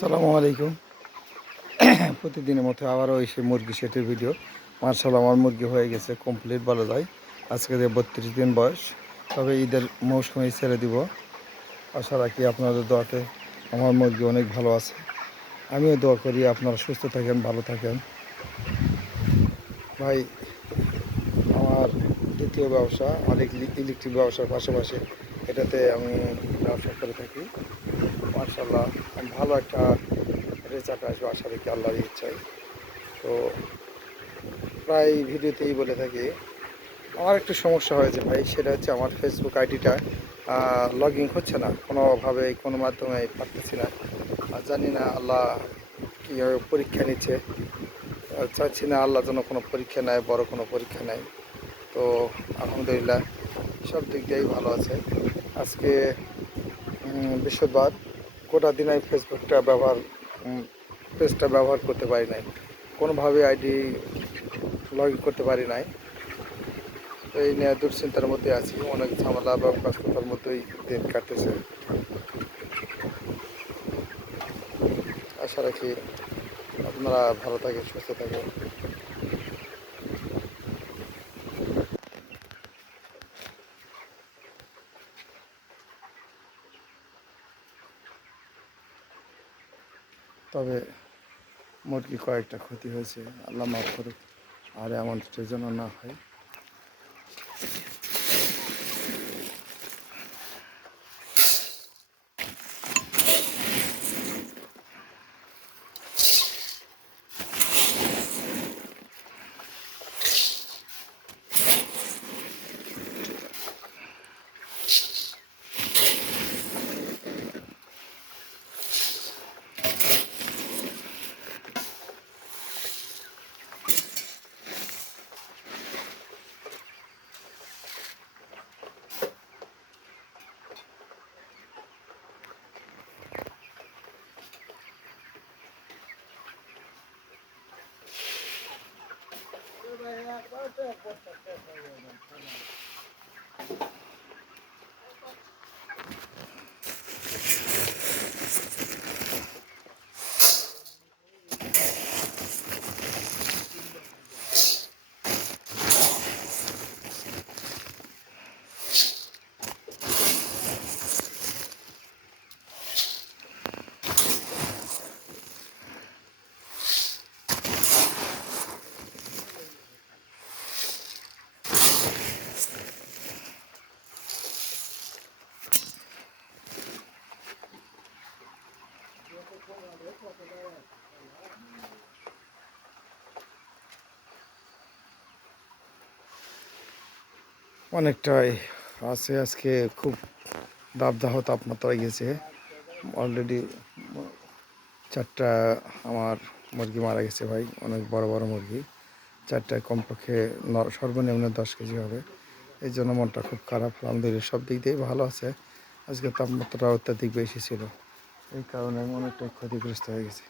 আসসালামু আলাইকুম। প্রতিদিনের মতো আবারও এসে মুরগি সেটের ভিডিও। মার্শাল্লাহ, আমার মুরগি হয়ে গেছে কমপ্লিট বলা যায়। আজকে 32 দিন বয়স, তবে ঈদের মৌসুমে ছেড়ে দিব। আশা রাখি আপনাদের দোয়াতে আমার মুরগি অনেক ভালো আছে। আমিও দোয়া করি আপনারা সুস্থ থাকেন, ভালো থাকেন। ভাই, আমার দ্বিতীয় ব্যবসা, আমার ইলেকট্রিক ব্যবসার পাশাপাশি এটাতে আমি ব্যবসা করে থাকি। মার্শাল্লাহ, ভালো একটা রেজাল্ট আসবে আশা রাখি আল্লাহর ইচ্ছায়। তো প্রায় ভিডিওতেই বলে থাকি, আমার একটু সমস্যা হয়েছে ভাই। সেটা হচ্ছে আমার ফেসবুক আইডিটা লগ ইন হচ্ছে না, কোনোভাবে কোনো মাধ্যমে পারতেছি না। আর জানি না আল্লাহ কীভাবে পরীক্ষা নিচ্ছে। চাচ্ছি না আল্লাহ যেন কোনো পরীক্ষা নেয়, বড় কোনো পরীক্ষা নেয়। তো আলহামদুলিল্লাহ সব দিক দিয়েই ভালো আছে। আজকে বৃহস্পতিবার, গোটা দিন আমি পেজটা ব্যবহার করতে পারি নাই, কোনোভাবে আইডি লগ ইন করতে পারি নাই। তো এই নিয়ে দুশ্চিন্তার মধ্যে আছি, অনেক ঝামেলা বা ব্যস্ততার মধ্যেই দিন কাটতেছে। আশা রাখি আপনারা ভালো থাকেন, সুস্থ থাকেন। তবে মুরগি কয়েকটা ক্ষতি হয়েছে, আল্লাহ মাফ করুক, আর এমন যেন না হয়। অনেকটাই আছে, আজকে খুব দাবদাহ তাপমাত্রা গেছে। অলরেডি 4টা আমার মুরগি মারা গেছে ভাই, অনেক বড় বড় মুরগি। 4টায় কমপক্ষে সর্বনিম্ন 10 কেজি হবে। এই জন্য মনটা খুব খারাপ। আলহামদুলিল্লাহ সব দিক দিয়েই ভালো আছে। আজকে তাপমাত্রা অত্যাধিক বেশি ছিল, এই কারণে আমি অনেকটাই ক্ষতিগ্রস্ত হয়ে গেছি।